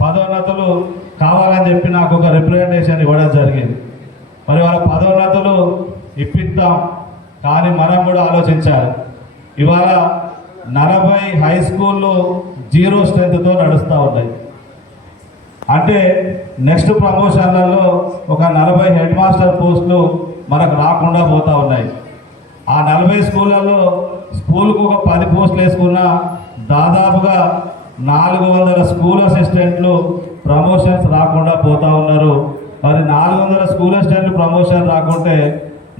పదోన్నతులు కావాలని చెప్పి నాకు ఒక రిప్రజెంటేషన్ ఇవ్వడం జరిగింది. మరి వాళ్ళ పదోన్నతులు ఇప్పిద్దాం, కానీ మనం కూడా ఆలోచించాలి. ఇవాళ 40 హై స్కూళ్ళు 0 స్ట్రెంత్తో నడుస్తూ ఉన్నాయి. అంటే నెక్స్ట్ ప్రమోషన్లలో ఒక 40 హెడ్ మాస్టర్ పోస్టులు మనకు రాకుండా పోతూ ఉన్నాయి. ఆ 40 స్కూళ్ళల్లో స్కూల్కు ఒక 10 పోస్టులు వేసుకున్నా దాదాపుగా 400 స్కూల్ అసిస్టెంట్లు ప్రమోషన్స్ రాకుండా పోతూ ఉన్నారు. మరి 400 స్కూల్ అసిస్టెంట్లు ప్రమోషన్ రాకుంటే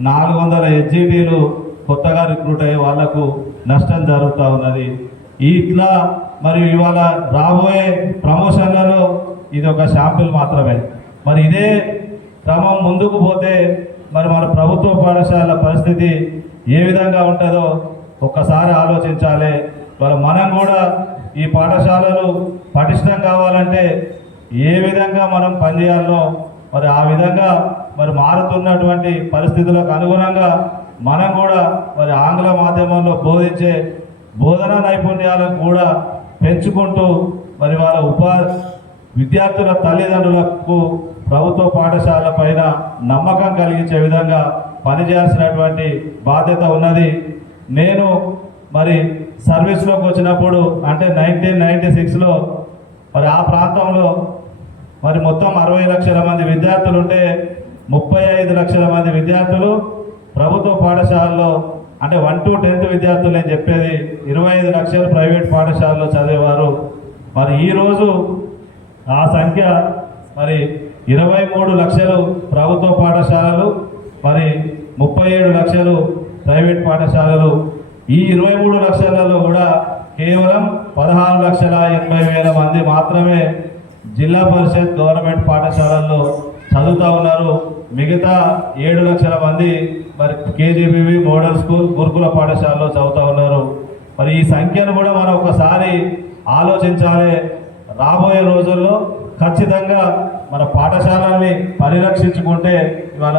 400 హెచ్జిటీలు కొత్తగా రిక్రూట్ అయ్యే వాళ్లకు నష్టం జరుగుతూ ఉన్నది. ఇట్లా మరి ఇవాళ రాబోయే ప్రమోషన్లలో ఇది ఒక శాంపిల్ మాత్రమే. మరి ఇదే క్రమం ముందుకు పోతే మరి మన ప్రభుత్వ పాఠశాలల పరిస్థితి ఏ విధంగా ఉంటుందో ఒక్కసారి ఆలోచించాలి. మరి మనం కూడా ఈ పాఠశాలలు పటిష్టం కావాలంటే ఏ విధంగా మనం పనిచేయాలో మరి ఆ విధంగా మరి మారుతున్నటువంటి పరిస్థితులకు అనుగుణంగా మనం కూడా మరి ఆంగ్ల మాధ్యమంలో బోధించే బోధనా నైపుణ్యాలను కూడా పెంచుకుంటూ మరి వాళ్ళ విద్యార్థుల తల్లిదండ్రులకు ప్రభుత్వ పాఠశాలల పైన నమ్మకం కలిగించే విధంగా పనిచేయాల్సినటువంటి బాధ్యత ఉన్నది. నేను మరి సర్వీస్లోకి వచ్చినప్పుడు అంటే 1996లో మరి ఆ ప్రాంతంలో మరి మొత్తం 60 లక్షల మంది విద్యార్థులు ఉంటే 35 లక్షల మంది విద్యార్థులు ప్రభుత్వ పాఠశాలలో అంటే 1 to 10th విద్యార్థులు నేను చెప్పేది 25 లక్షలు ప్రైవేట్ పాఠశాలలో చదివేవారు. మరి ఈరోజు ఆ సంఖ్య మరి 23 లక్షలు ప్రభుత్వ పాఠశాలలు, మరి 37 లక్షలు ప్రైవేట్ పాఠశాలలు. ఈ 23 లక్షలలో కూడా కేవలం 16,80,000 మంది మాత్రమే జిల్లా పరిషత్ గవర్నమెంట్ పాఠశాలల్లో చదువుతూ ఉన్నారు. మిగతా 7 లక్షల మంది మరి కేజీబీవి మోడల్ స్కూల్ గురుకుల పాఠశాలలో చదువుతూ ఉన్నారు. మరి ఈ సంఖ్యను కూడా మనం ఒకసారి ఆలోచించాలి. రాబోయే రోజుల్లో ఖచ్చితంగా మన పాఠశాలని పరిరక్షించుకుంటే ఇవాళ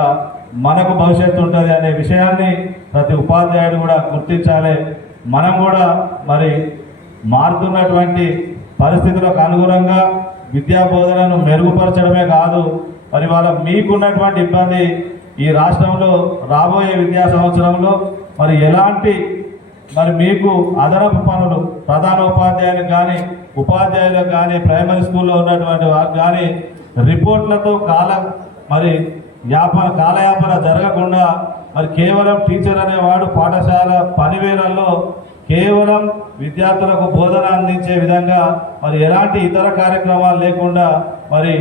మనకు భవిష్యత్తు ఉంటుంది అనే విషయాన్ని ప్రతి ఉపాధ్యాయుడు కూడా గుర్తించాలి. మనం కూడా మరి మారుతున్నటువంటి పరిస్థితులకు అనుగుణంగా విద్యా బోధనను మెరుగుపరచడమే కాదు, మరి వాళ్ళ మీకున్నటువంటి ఇబ్బంది ఈ రాష్ట్రంలో రాబోయే విద్యా సంవత్సరంలో మరి ఎలాంటి మరి మీకు అదనపు పనులు ప్రధానోపాధ్యాయులకు కానీ ఉపాధ్యాయులకు కానీ ప్రైమరీ స్కూల్లో ఉన్నటువంటి వారికి కానీ రిపోర్ట్లతో కాలయాపన జరగకుండా మరి కేవలం టీచర్ అనేవాడు పాఠశాల పనివేళల్లో కేవలం విద్యార్థులకు బోధన అందించే విధంగా మరి ఎలాంటి ఇతర కార్యక్రమాలు లేకుండా మరి